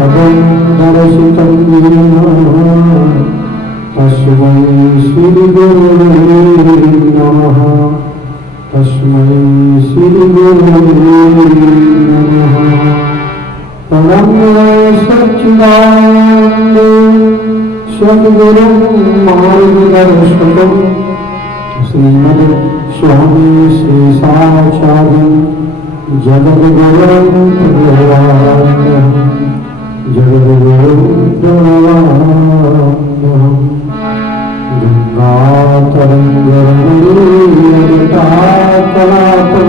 पदं दर्शितं येन तस्मै श्रीगुरवे नमः। तस्मै श्रीगुरवे नमः। प्रणम्य सच्चिदानन्दं सद्गुरुं मार्गदर्शकं श्रीमद् स्वामी शेषाचार्यं जगद्गुरुं प्रणमाम्यहं। जगद्गुरुं प्रणमाम्यहं। गंगातरङ्गरमणीयजटाकलापं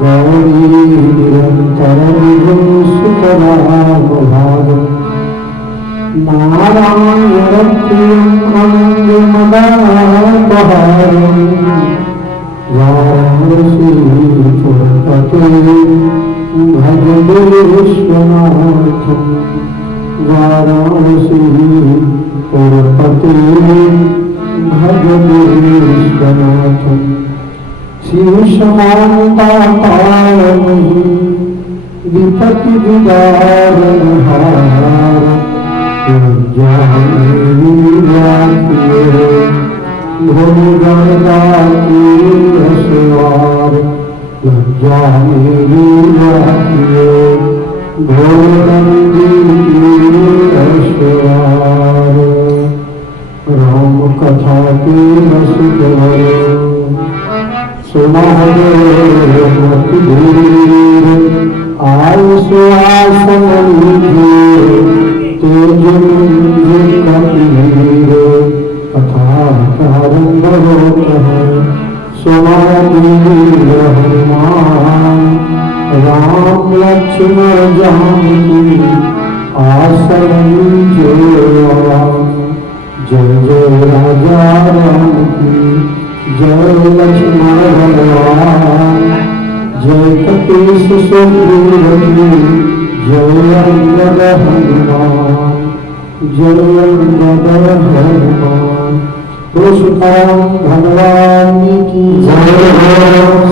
गौरी निरन्तरविभुं सुतरामभागम् नारायणं प्रियं अनङ्गमदापहारं वाराणसीपुरपते भजते विश्वनाथं। वाराणसीपुरपते भजते विश्वनाथं। शिवसमानतापारमहि विपत्तिविदारणहार भोगदासवार लज्जा मेरी राखिए भोगदीश्वर। राम कथा के रस गहरे सुनारे धीर आयुष आसन तेज कबीर कथा प्रारंभ है स्वामीर हनुमान राम लक्ष्मण जानकी आसन जय जय राजा राम की जय लक्ष्मण भगवान। जय कपीश सुग्रीव की जय अंगद हनुमान। जय अंगद हनुमान। पुरुषोत्तम भगवान की जय।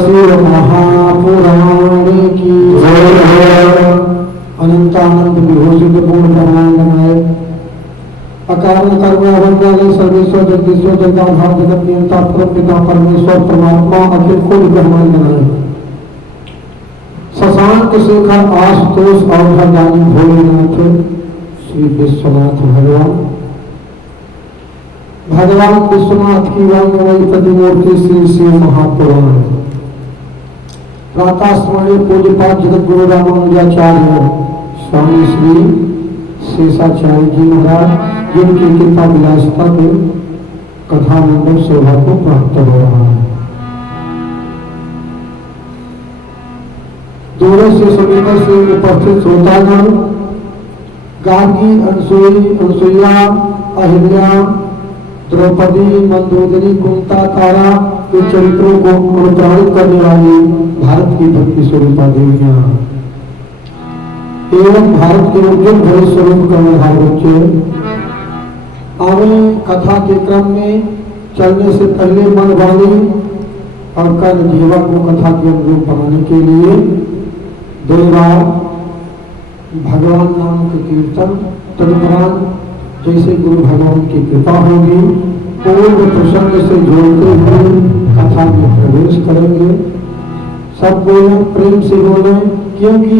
शिव महापुराण की जय। अनंतानंद विभूषित पूर्ण ब्रह्मांडमय अकारण कर्म सर्वेश्वर जगदीश्वर जगदाधार जगत नियंता परमपिता परमेश्वर परमात्मा अखिल कुल ब्रह्मांडमय शशांक शेखर आशुतोष अवधानी भोलेनाथ श्री विश्वनाथ भगवान विश्वनाथ की वांगमयी प्रतिमूर्ति श्री शिव महापुराण। प्रातः स्मरणीय पूज्यपाद जगत गुरु रामानुजाचार्य स्वामी श्री शेषाचार्य जी महाराज जिनकी कृपा विलासिता में कथा मंडप शोभा को प्राप्त हो रहा है। दूर से समीप से उपस्थित श्रोतागण गार्गी अनुसुईया अहिल्या द्रौपदी मंदोदरी कुंता तारा के चरित्रों को अनुप्राणित करने वाली भारत की भक्ति स्वरूपा देवियां एवं भारत के उज्जवल भविष्य स्वरूप कर्णधार बच्चे आगे कथा के क्रम में चलने से पहले मन वाणी और कर्ण जीवा को कथा के अनुरूप बनाने के लिए दो बार भगवान नाम के कीर्तन तदुपरांत जैसे गुरु भगवान की कृपा होगी पूर्ण प्रसंग से जोड़ते हुए कथा में प्रवेश करेंगे। सब बोले प्रेम से बोले क्योंकि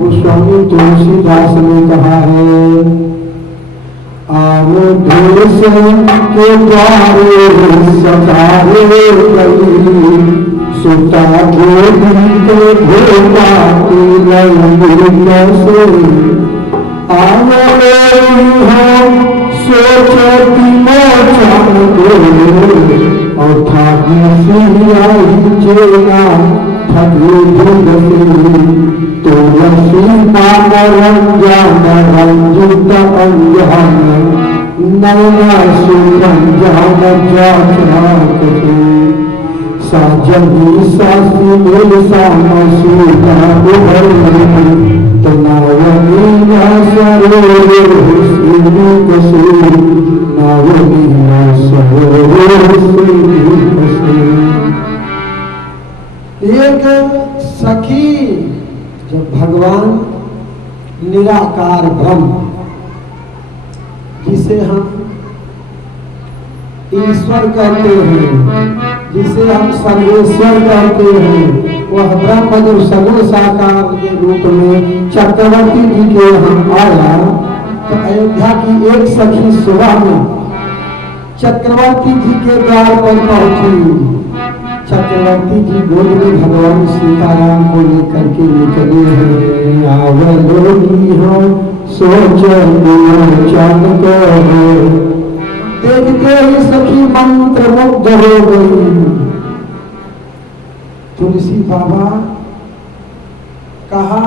गोस्वामी तुलसीदास ने कहा है आलो देश के द्वारे सतारे गई सुता गोविंद भोला की कैसे आलो सोचती मोचन दे और थाकी सियाई चेना ठगी धुंधसी तुलसी पामरंजन रंजित अंजन नैना सुरंजन जाचराकते साजनी सासी मेल सामसूता उभरी तनावनी सरोवर हुस्नी कसी नावनी सरोवर हुस्नी कसी। एक सखी जब भगवान निराकार ब्रह्म, जिसे हम ईश्वर कहते हैं, जिसे हम सर्वेश्वर कहते हैं, वह ब्रह्म जो सगुण साकार के रूप में चक्रवर्ती जी के हम आया, तो अयोध्या की एक सखी सुबह में चक्रवर्ती जी के द्वार पर पहुंची। चक्रवर्ती जी गोद में भगवान सीताराम को लेकर के निकले हैं। आवलोनी हम सोचन देखते ही सखी मंत्र मुग्ध हो गई। तुलसी बाबा कहा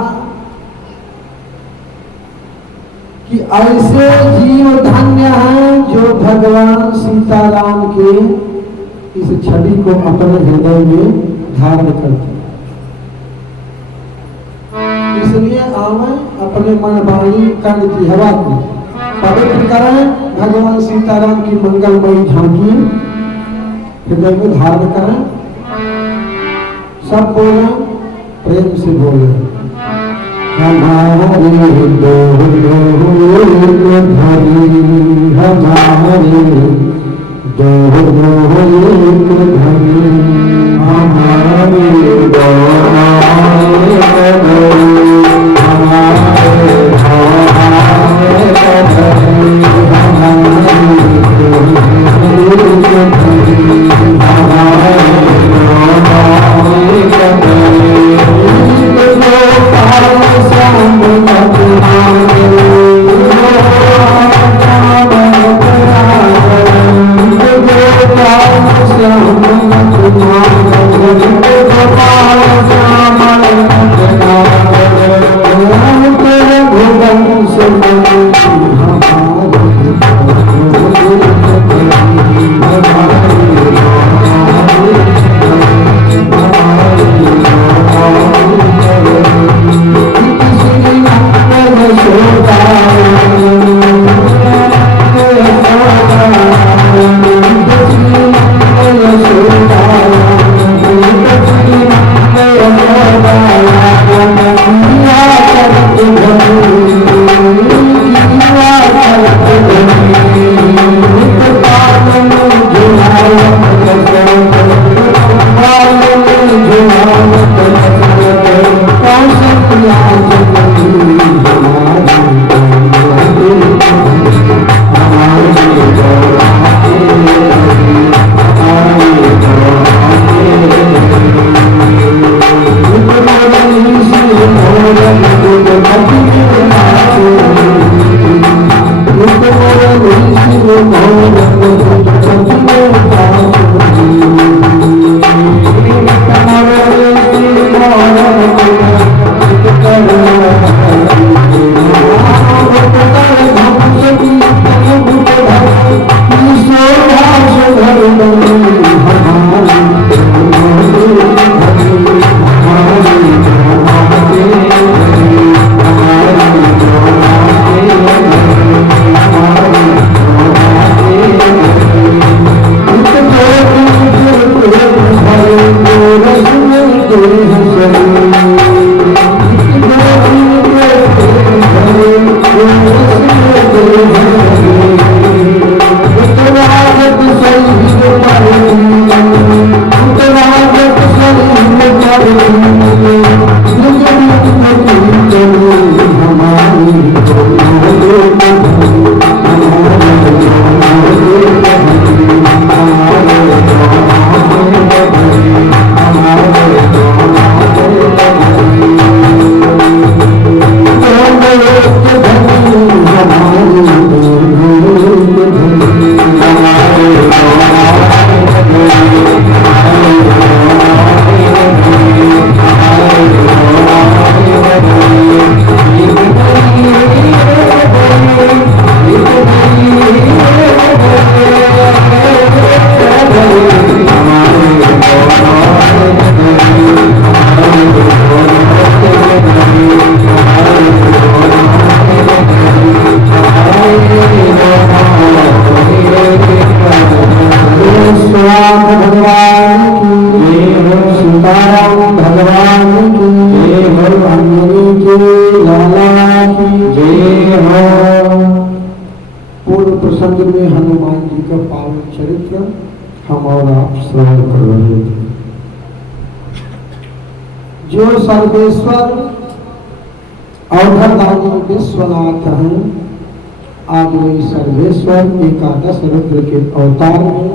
कि ऐसे जीव धन्य हैं जो भगवान सीताराम के इस छवि को अपने हृदय में धारण करते हैं। इसलिए आवे अपने मन वाणी कंठ की हवा को पवित्र करें, भगवान सीताराम की मंगलमयी झांकी हृदय में धारण करें। सब बोले, प्रेम से बोले, हमारे दो धरी, हमारे दो धरी, हमारे दो श्रवण कर रहे थे। जो सर्वेश्वर अवधरदानी विश्वनाथ हैं, आज वही सर्वेश्वर एकादश रुद्र के अवतार में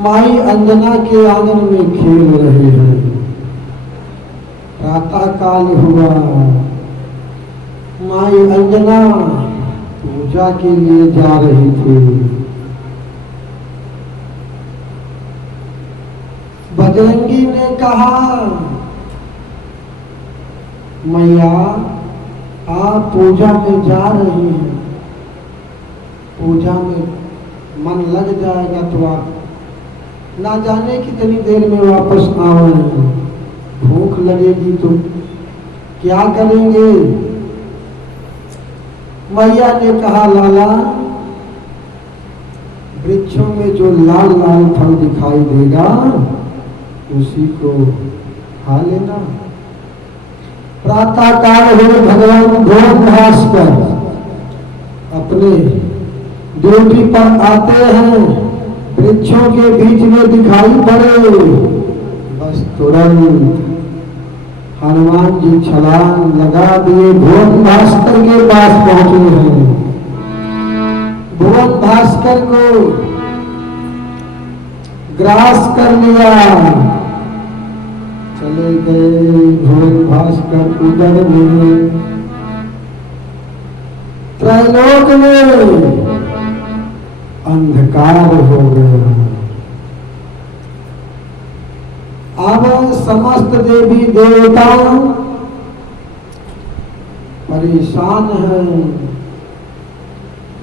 माई अंजना के आंगन में खेल रहे हैं। प्रातः काल हुआ, माई अंजना पूजा के लिए जा रही थी। बजरंगी ने कहा, मैया आप पूजा में जा रही हैं, पूजा में मन लग जाएगा तो आप ना जाने कितनी देर में वापस आएंगे, भूख लगेगी तो क्या करेंगे। मैया ने कहा, लाला वृक्षों में जो लाल लाल फल दिखाई देगा उसी को खा लेना। प्रातः काल हुए भगवान भोग भास्कर अपने ड्यूटी पर आते हैं, वृक्षों के बीच में दिखाई पड़े, बस तुरंत हनुमान जी छलांग लगा दिए, भुवन भास्कर के पास पहुंचे हैं। भुवन भास्कर को ग्रास कर लिया, चले गए भुवन भास्कर उधर में, त्रैलोक में अंधकार हो गया। अब समस्त देवी देवता परेशान हैं।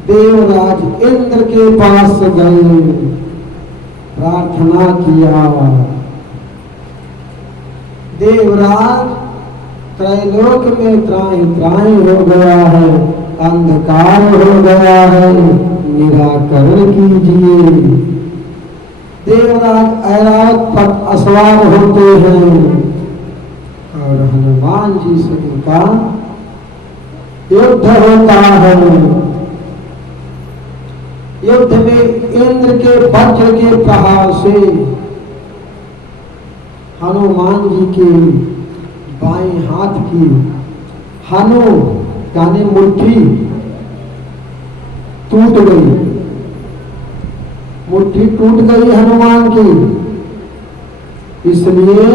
देवराज इंद्र के पास गए, प्रार्थना किया, देवराज त्रैलोक में त्राहि त्राहि हो गया है, अंधकार हो गया है, निराकरण कीजिए। देवराज ऐरावत पर असवार होते हैं और हनुमान जी से उनका युद्ध होता है। युद्ध में इंद्र के वज्र के प्रहार से हनुमान जी के बाएं हाथ की हनु यानी मुट्ठी टूट गई, मुट्ठी टूट गई हनुमान की। इसलिए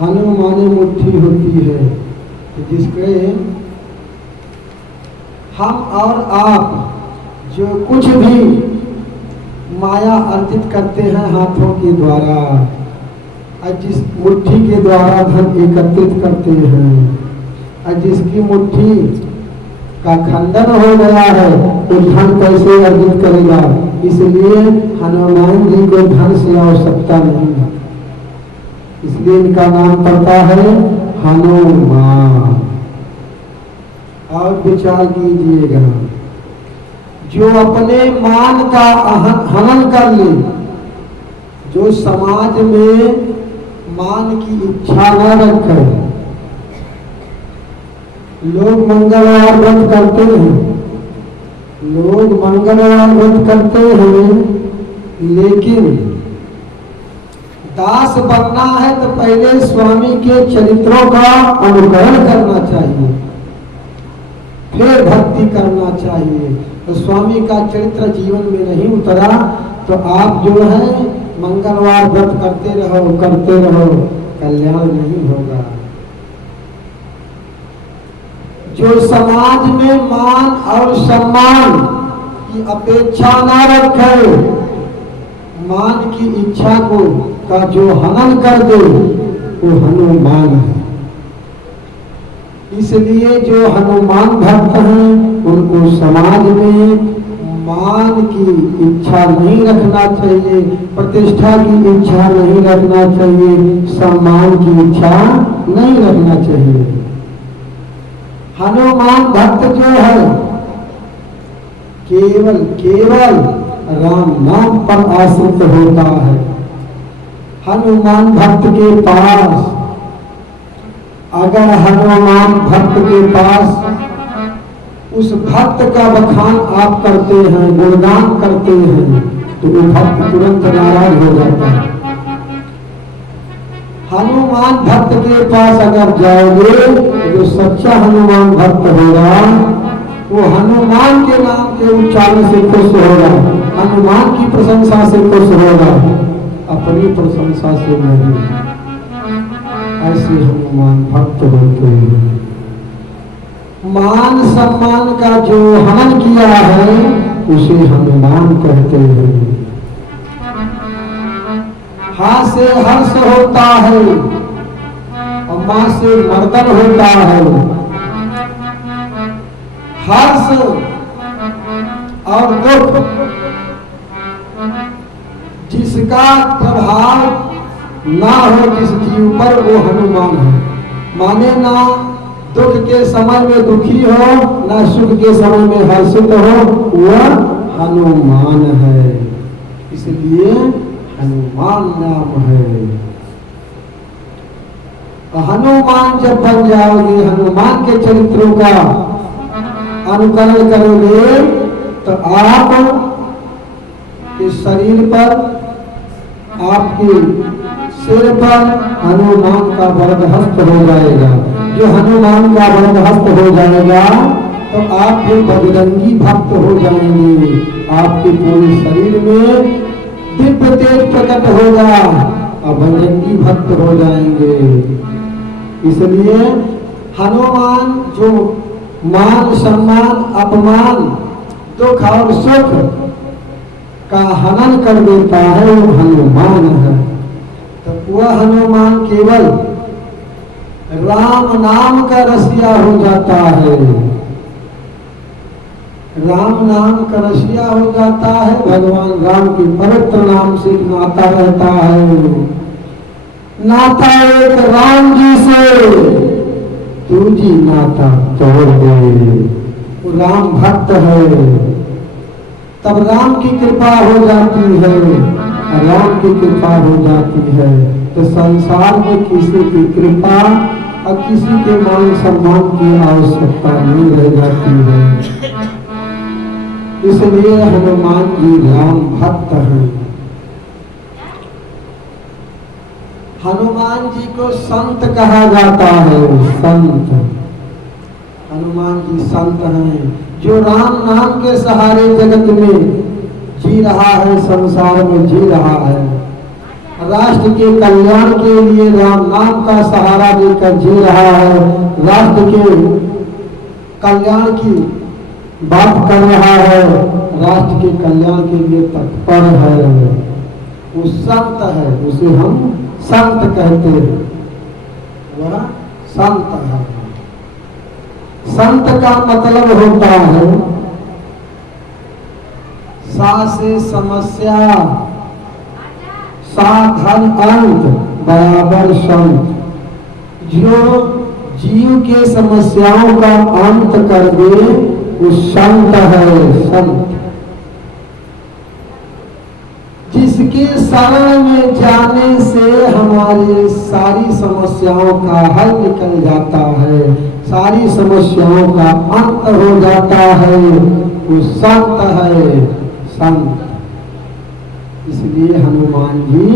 हनुमानी मुट्ठी होती है जिसके हम और आप जो कुछ भी माया अर्जित करते हैं हाथों के द्वारा, और जिस मुट्ठी के द्वारा धन एकत्रित करते हैं, और जिसकी मुट्ठी का खंडन हो गया है तो धन कैसे अर्जित करेगा। इसलिए हनुमान जी को धन से आवश्यकता नहीं है, इसलिए इनका नाम पड़ता है हनुमान। और विचार कीजिएगा, जो अपने मान का हनन कर ले, जो समाज में मान की इच्छा न रखे। लोग मंगलवार व्रत करते हैं, लोग मंगलवार व्रत करते हैं, लेकिन दास बनना है तो पहले स्वामी के चरित्रों का अनुकरण करना चाहिए, फिर भक्ति करना चाहिए। तो स्वामी का चरित्र जीवन में नहीं उतरा तो आप जो है मंगलवार व्रत करते रहो, कल्याण नहीं होगा। जो समाज में मान और सम्मान की अपेक्षा न रखे, मान की इच्छा को का जो हनन कर दे वो हनुमान है। इसलिए जो हनुमान भक्त हैं उनको समाज में मान की इच्छा नहीं रखना चाहिए, प्रतिष्ठा की इच्छा नहीं रखना चाहिए, सम्मान की इच्छा नहीं रखना चाहिए। हनुमान भक्त जो है केवल राम नाम पर आश्रित होता है। हनुमान भक्त के पास अगर हनुमान भक्त के पास उस भक्त का बखान आप करते हैं, गुणगान करते हैं, तो वो भक्त तुरंत नाराज हो जाता है। हनुमान भक्त के पास अगर जाओगे तो जो सच्चा हनुमान भक्त होगा वो हनुमान के नाम के उच्चारण से खुश होगा, हनुमान की प्रशंसा से खुश होगा, अपनी प्रशंसा से नहीं। ऐसे हनुमान भक्त होते हैं। मान सम्मान का जो हनन किया है उसे हनुमान कहते हैं। हा से हर्ष होता है और मां से मर्दन होता है। हर्ष और दुख जिसका प्रभाव ना हो जिस जीव पर वो हनुमान है। माने ना दुख के समय में दुखी हो ना सुख के समय में हर्षित हो, वह हनुमान है। इसलिए हनुमान नाम है। हनुमान जब बन जाओगे, हनुमान के चरित्रों का अनुकरण करोगे तो आप इस शरीर पर, आपके सिर पर हनुमान का वरद हस्त हो जाएगा। जो हनुमान का वरद हस्त हो जाएगा तो आप फिर बजरंगी भक्त हो जाएंगे। आपके पूरे शरीर में दिव्य तेज प्रकट होगा और बजरंगी भक्त हो जाएंगे। इसलिए हनुमान जो मान सम्मान अपमान दुख और सुख का हनन कर देता है वो हनुमान है। तो वह हनुमान केवल राम नाम का रसिया हो जाता है। राम नाम का रसिया हो जाता है, भगवान राम के पवित्र नाम से नाता रहता है। नाता एक राम जी से, तू जी नाता तोड़ दे। वो राम भक्त है, तब राम की कृपा हो जाती है। राम की कृपा हो जाती है तो संसार में किसी की कृपा और किसी के मान सम्मान की आवश्यकता नहीं रह जाती है। इसलिए हनुमान जी राम भक्त हैं। हनुमान जी को संत कहा जाता है। संत, हनुमान जी संत हैं जो राम नाम के सहारे जगत में जी रहा है, संसार में जी रहा है। राष्ट्र के कल्याण के लिए राम नाम का सहारा देकर जी रहा है। राष्ट्र के कल्याण की बात कर रहा है, राष्ट्र के कल्याण के लिए तत्पर है। वो संत है, उसे हम संत कहते हैं। वह संत है। संत का मतलब होता है सा से समस्या, साधन अंत बराबर संत। जो जीव के समस्याओं का अंत कर दे वो संत है। संत जिसके शरण में जाने से हमारी सारी समस्याओं का हल निकल जाता है, सारी समस्याओं का अंत हो जाता है, वो संत है। संत, इसलिए हनुमान जी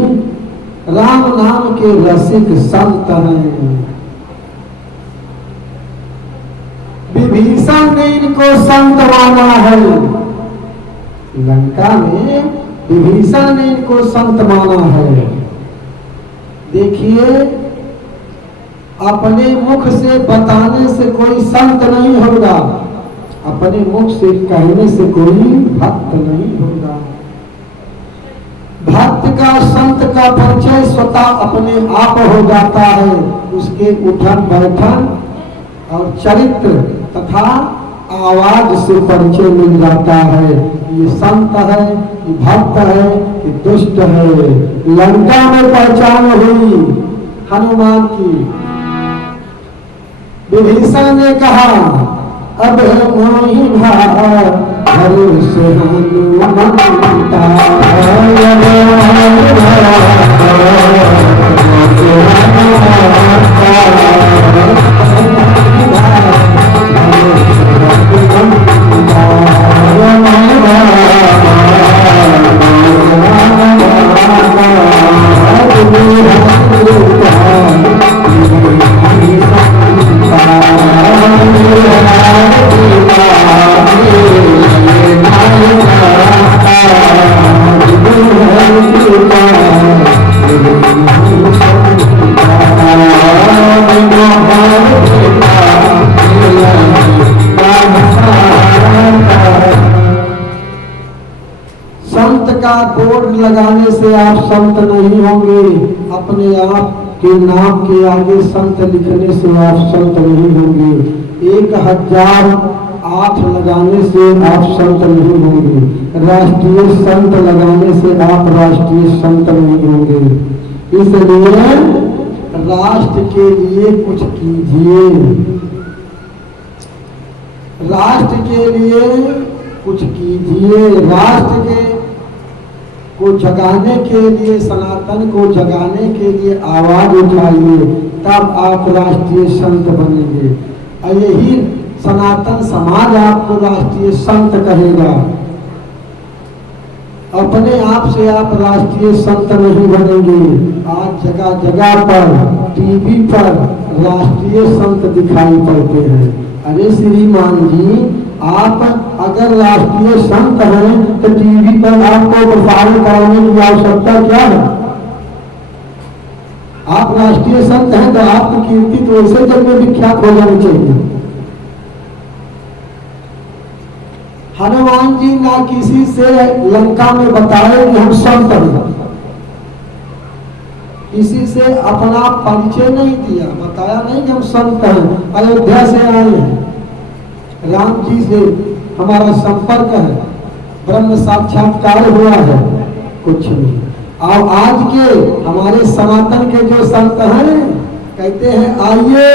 राम नाम के रसिक संत हैं। विभीषण ने इनको संत माना है। लंका में विभीषण ने इनको संत माना है। देखिए, अपने मुख से बताने से कोई संत नहीं होगा, अपने मुख से कहने से कोई भक्त नहीं होगा। भक्त का संत का परिचय स्वतः अपने आप हो जाता है। उसके उठन बैठन और चरित्र तथा आवाज से परिचय मिल जाता है। ये संत है, ये भक्त है, ये दुष्ट है। लंका में पहचान हुई हनुमान की। विभीषण ने कहा अब मोहि घर से हनुमंता संत का बोर्ड लगाने से आप संत नहीं होंगे, अपने आप के नाम के आगे संत लिखने से आप संत नहीं होंगे, 1008 लगाने से आप संत नहीं होंगे, राष्ट्रीय संत लगाने से आप राष्ट्रीय संत नहीं होंगे। इसलिए राष्ट्र के लिए कुछ कीजिए, राष्ट्र के लिए कुछ कीजिए, राष्ट्र के को जगाने के लिए, सनातन को जगाने के लिए आवाज उठाइए, तब आप राष्ट्रीय संत बनेंगे। और यही सनातन समाज आपको राष्ट्रीय संत कहेगा। अपने आप से आप राष्ट्रीय संत नहीं बनेंगे। आज जगह जगह पर टीवी पर राष्ट्रीय संत दिखाई पड़ते हैं। अरे श्रीमान जी, आप अगर राष्ट्रीय संत हैं तो टीवी पर आपको प्रसारण कराने की आवश्यकता क्या है? आप राष्ट्रीय संत हैं तो आपकी कीर्ति तो ऐसे जग में विख्यात हो जानी चाहिए। हनुमान जी ना किसी से लंका में बताए कि हम संत हैं, किसी से अपना परिचय नहीं दिया, बताया नहीं कि हम संत हैं, अयोध्या से आए हैं, राम जी से हमारा संपर्क है, ब्रह्म साक्षात्कार हुआ है, कुछ नहीं। और आज के हमारे सनातन के जो संत हैं कहते हैं आइए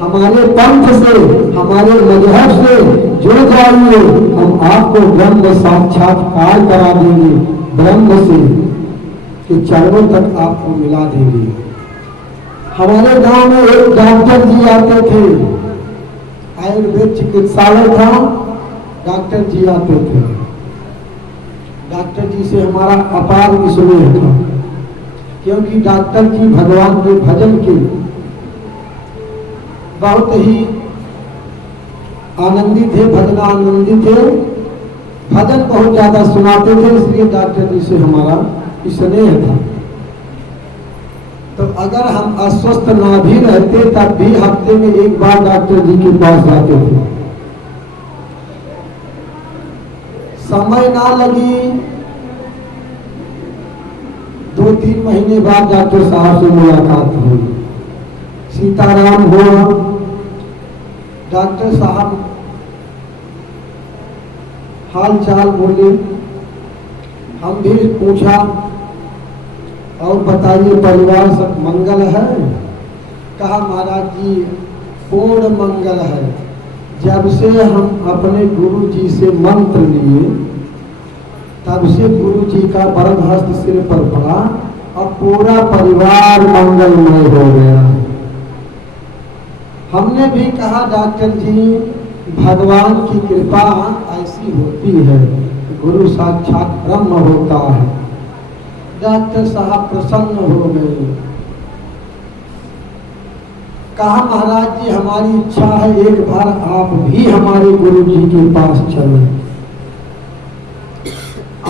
हमारे पंथ से, हमारे मजहब से जुड़ जाइए, हम आपको ब्रह्म साक्षात्कार करा देंगे, ब्रह्म से के चरणों तक आपको मिला देंगे। हमारे गांव में एक डॉक्टर जी आते थे, आयुर्वेद चिकित्सालय था, डॉक्टर जी आते थे। डॉक्टर जी से हमारा अपार स्नेह था, क्योंकि डॉक्टर जी भगवान के भजन के बहुत ही आनंदी थे, भजन आनंदी थे, भजन बहुत ज्यादा सुनाते थे, इसलिए डॉक्टर जी से हमारा स्नेह था। तो अगर हम अस्वस्थ ना भी रहते तब भी हफ्ते में एक बार डॉक्टर जी के पास जाते थे। समय ना लगी, 2-3 महीने बाद डॉक्टर साहब से मुलाकात हुई, सीताराम हुआ। डॉक्टर साहब हाल चाल बोले, हम भी पूछा और बताइए परिवार सब मंगल है? कहा महाराज जी पूर्ण मंगल है। जब से हम अपने गुरु जी से मंत्र लिए तब से गुरु जी का वरद हस्त सिर पर पड़ा, अब पूरा परिवार मंगलमय हो गया। हमने भी कहा डॉक्टर जी भगवान की कृपा ऐसी होती है, गुरु साक्षात ब्रह्म होता है। डॉक्टर साहब प्रसन्न हो गए। कहा महाराज जी हमारी इच्छा है एक बार आप भी हमारे गुरु जी के पास चलें।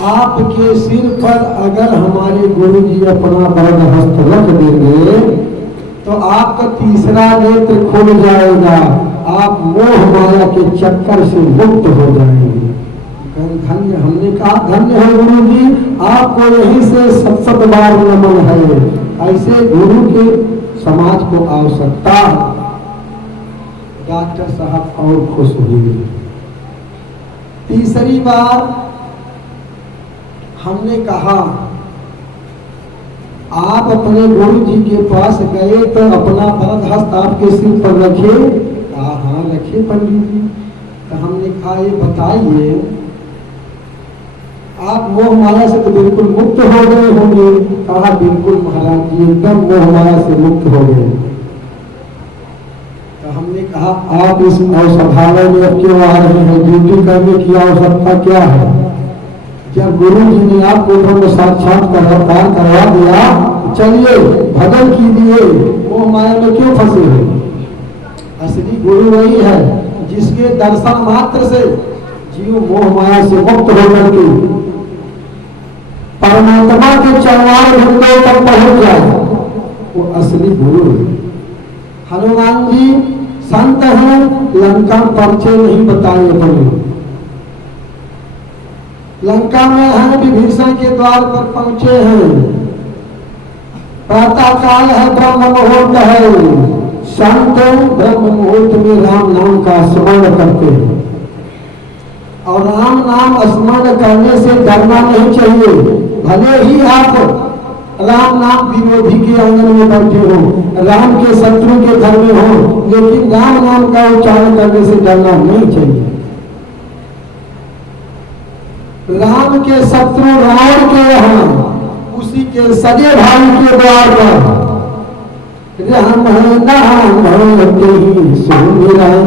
आपके सिर पर अगर हमारे गुरु जी अपना वरद हस्त रख देंगे तो आपका तीसरा नेत्र खुल जाएगा, आप मोह माया के चक्कर से मुक्त हो जाएंगे। धन्य, हमने कहा धन्य है गुरु जी, आपको यहीं से 7 बार नमन है। ऐसे गुरु के समाज को आवश्यकता है। डॉक्टर साहब और खुश हुए। तीसरी बार हमने कहा आप अपने गुरु जी के पास गए तो अपना वरद हस्त आपके सिर पर रखे? कहा हाँ रखे पंडित जी। तो हमने कहा ये बताइए आप मोह माया से तो बिल्कुल मुक्त हो गए होंगे? कहा बिल्कुल महाराज जी एकदम मोह माया से मुक्त हो गए। तो हमने कहा आप इस औषधालय में अब क्यों आ रहे हैं, ड्यूटी करने की आवश्यकता क्या है? जब गुरु जी ने आपको ब्रह्म साक्षात्कार करवा दिया, चलिए भजन कीजिए, मोह माया में क्यों फंसे हो? असली गुरु वही है जिसके दर्शन मात्र से जीव मोह माया से मुक्त होकर के परमात्मा के चरणार बिंदु तक पहुंच जाए, वो असली गुरु है। हनुमान जी संत हैं, लंका परिचय नहीं बताए अपने। लंका में है, विभीषण के द्वार पर पहुंचे हैं। प्रातः काल है, ब्रह्म मुहूर्त है। संत ब्रह्म मुहूर्त में राम नाम का स्मरण करते हैं, और राम नाम स्मरण करने से डरना नहीं चाहिए। भले ही आप राम नाम विरोधी के आंगन में बैठे हो, राम के शत्रु के घर में हो, लेकिन राम नाम का उच्चारण करने से डरना नहीं चाहिए। राम के शत्रु रावण के यहाँ, उसी के सगे भाई के द्वार पर राम है नाम भगवती सुमिरन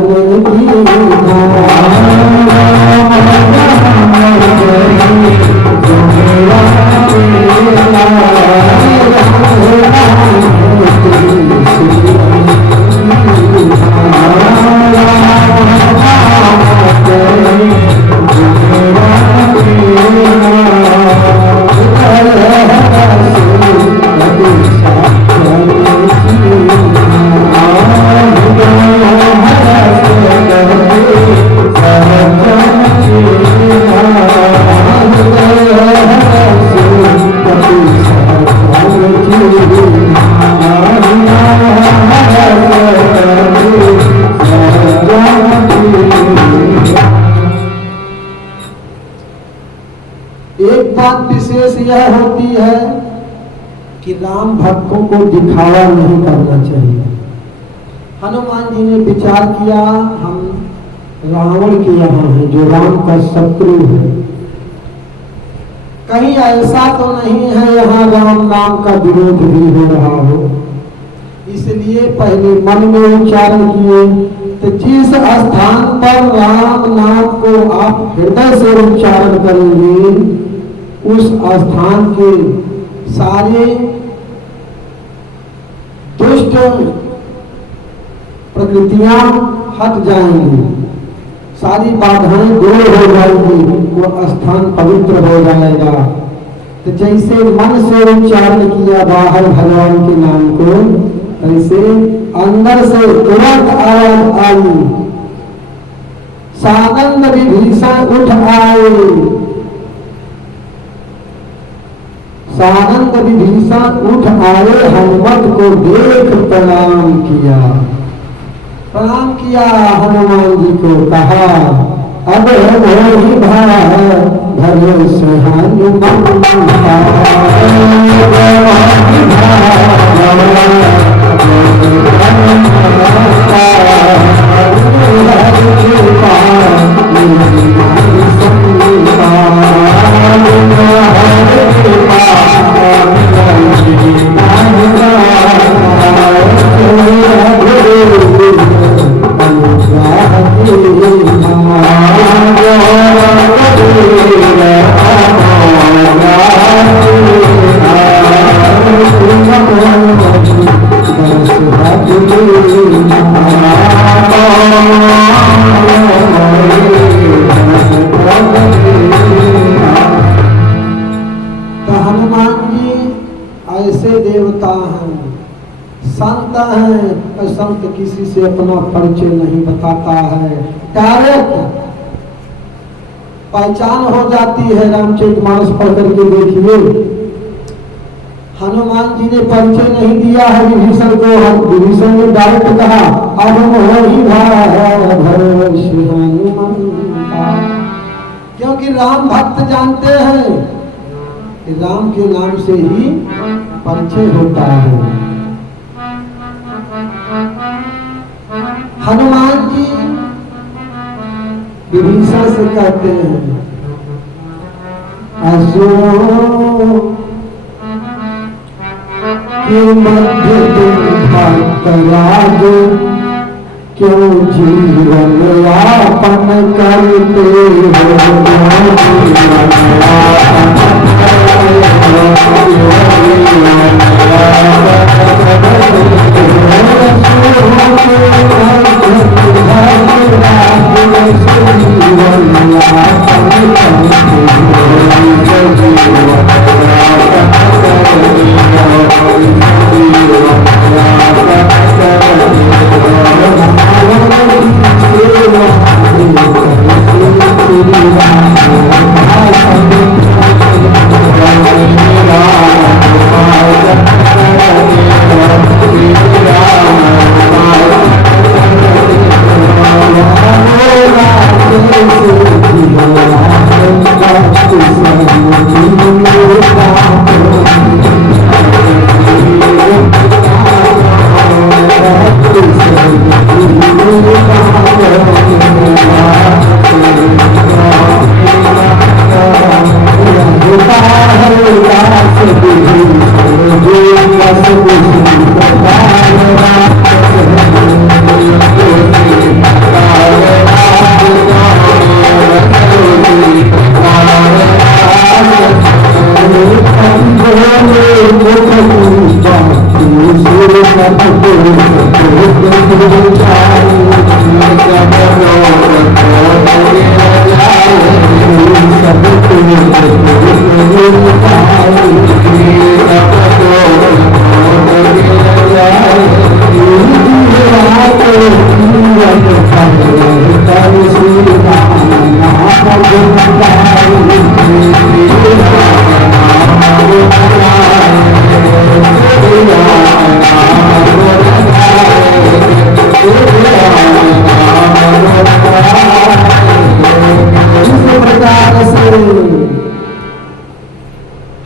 यह होती है कि राम भक्तों को दिखावा नहीं करना चाहिए। हनुमान जी ने विचार किया, हम रावण के यहाँ हैं जो राम का शत्रु है, कहीं ऐसा तो नहीं है यहाँ राम नाम का विरोध भी हो रहा हो। इसलिए पहले मन में उच्चारण किए, तो जिस स्थान पर राम नाम को आप हृदय से उच्चारण करेंगे, उस स्थान के सारे दुष्ट प्रकृतियां हट जाएंगी, सारी बाधाएं दूर हो जाएंगी, वो स्थान पवित्र हो जाएगा। तो जैसे मन से उच्चारण किया बाहर भगवान के नाम को, ऐसे अंदर से तुरंत आवाज आई, सानंद विभीषण उठ आए। सानंद विभीषण उठ आए, हनुमत को देख प्रणाम किया। प्रणाम किया हनुमान जी को, कहा अब मोहि भरोसे हनुमान संत किसी से अपना परिचय नहीं बताता है, डायरेक्ट पहचान हो जाती है। रामचरितमानस पढ़ करके देखिए, हनुमान जी ने परिचय नहीं दिया है विभीषण को, विभीषण ने डायरेक्ट कहा अब मोहि भरोसे हनुमान, क्योंकि राम भक्त जानते हैं कि राम के नाम से ही परिचय होता है। हनुमान जी विभीषण से कहते हैं, असुरों के मध्य तुम भक्तराज, क्यों जीवन यापन करते हो।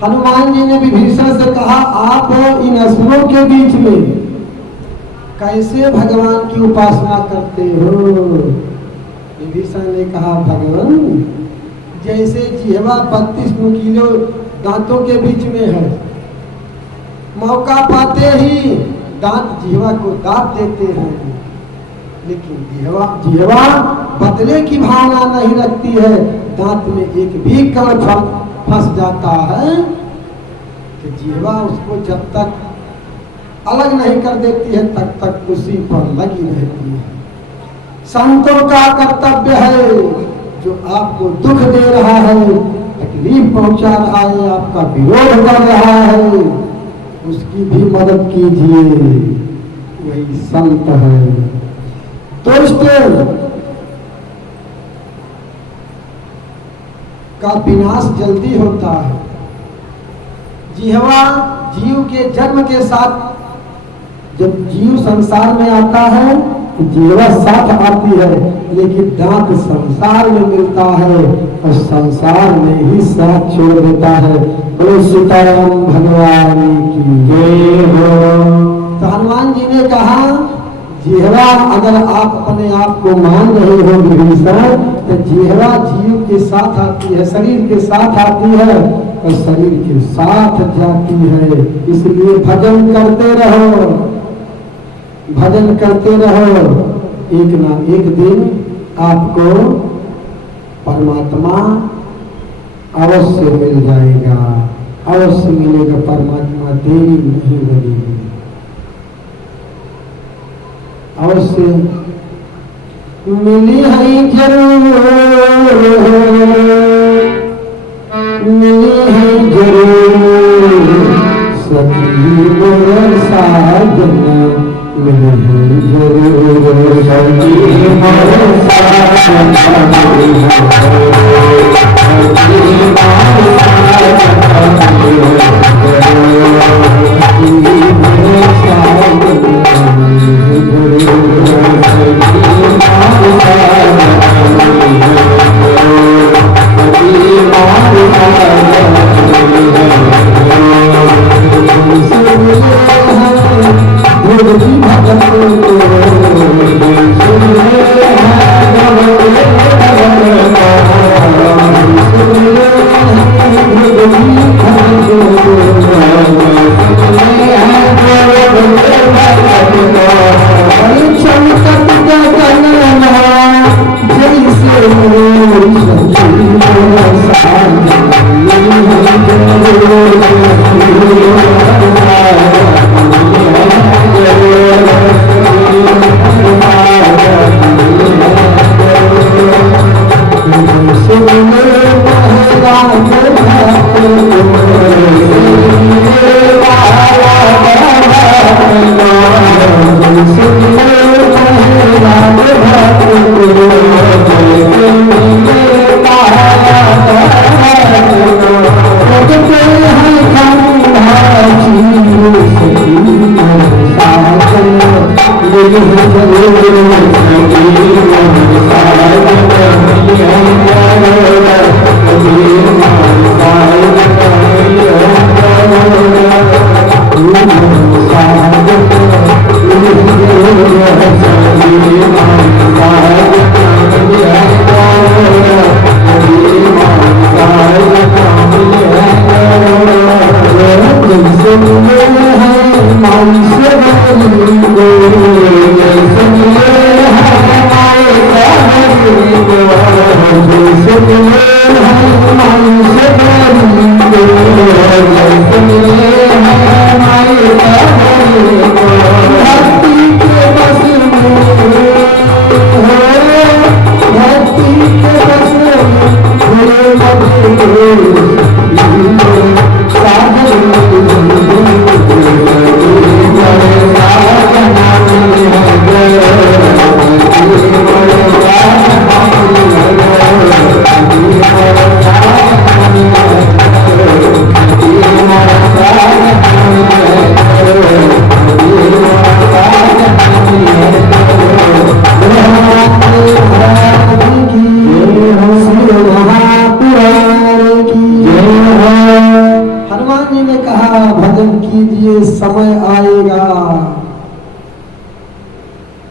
हनुमान जी ने विभीषण से कहा, आप इन असुरों के बीच में कैसे भगवान की उपासना करते हो? विभीषण ने कहा, भगवान जैसे जिह्वा 32 नुकीले दांतों के बीच में है, मौका पाते ही दांत जिह्वा को दाब देते हैं, लेकिन जिह्वा बदले की भावना नहीं रखती है। दांत में एक भी कण फंस जाता है कि जिह्वा उसको जब तक अलग नहीं कर देती है तब तक उसी पर लगी रहती है। संतों का कर्तव्य है, जो आपको दुख दे रहा है, तकलीफ पहुंचा रहा है, आपका विरोध कर रहा है, उसकी भी मदद कीजिए, वही संत है। दुष्ट का विनाश जल्दी होता है। जिह्वा जीव के जन्म के साथ, जब जीव संसार में आता है तो जिह्वा साथ आती है, लेकिन दांत संसार में मिलता है और संसार में ही साथ छोड़ देता है। बोलो सीताराम भगवान की जय हो। तो हनुमान जी ने कहा, जिह्वा अगर आप अपने आप को मान रहे हो विभीषण, तो जिह्वा जीव के साथ आती है, शरीर के साथ आती है और शरीर के साथ जाती है। इसलिए भजन करते रहो, भजन करते रहो, एक ना एक दिन आपको परमात्मा अवश्य मिल जाएगा, अवश्य मिलेगा परमात्मा, देरी नहीं लगेगी, अवश्य मिली है जरूर, मिली है जरूर, सखी मोर साजन मिली है जरूर, सखी मोर साजन मिली है जरूर, सखी मोर साजन मिली है जरूर, सखी मोर साजन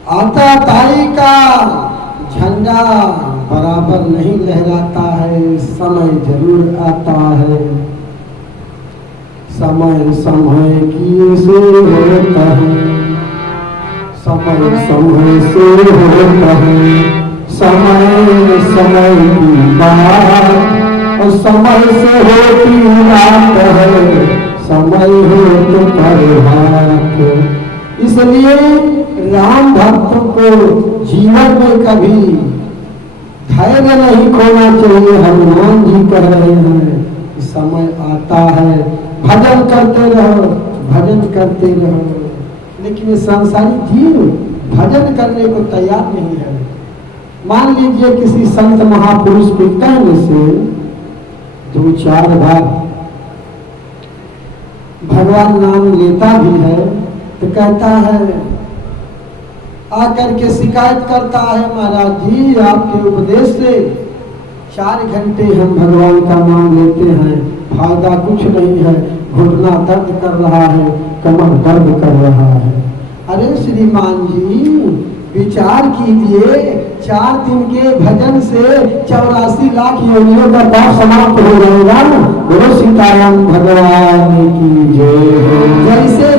आता ताई का झंडा बराबर नहीं लहराता है, समय जरूर आता है। समय समय की से होता है, समय समय से होता है, समय समय की बात और समय से होती बात है, समय हो तो प्रभात। इसलिए राम भक्तों को जीवन में कभी धैर्य नहीं खोना चाहिए। हनुमान जी कह रहे हैं समय आता है, भजन करते रहो, भजन करते रहो। लेकिन ये संसारी जीव भजन करने को तैयार नहीं है। मान लीजिए किसी संत महापुरुष के कहने से 2-4 बार भगवान नाम लेता भी है तो कहता है, आकर के शिकायत करता है, महाराज जी आपके उपदेश से 4 घंटे हम भगवान का नाम लेते हैं, फायदा कुछ नहीं है, घुटना दर्द कर रहा है, कमर दर्द कर रहा है। अरे श्रीमान जी विचार कीजिए, 4 दिन के भजन से 84 लाख योनियों का पाप समाप्त हो जाएगा। बोलो सीताराम भगवान की जय हो। जैसे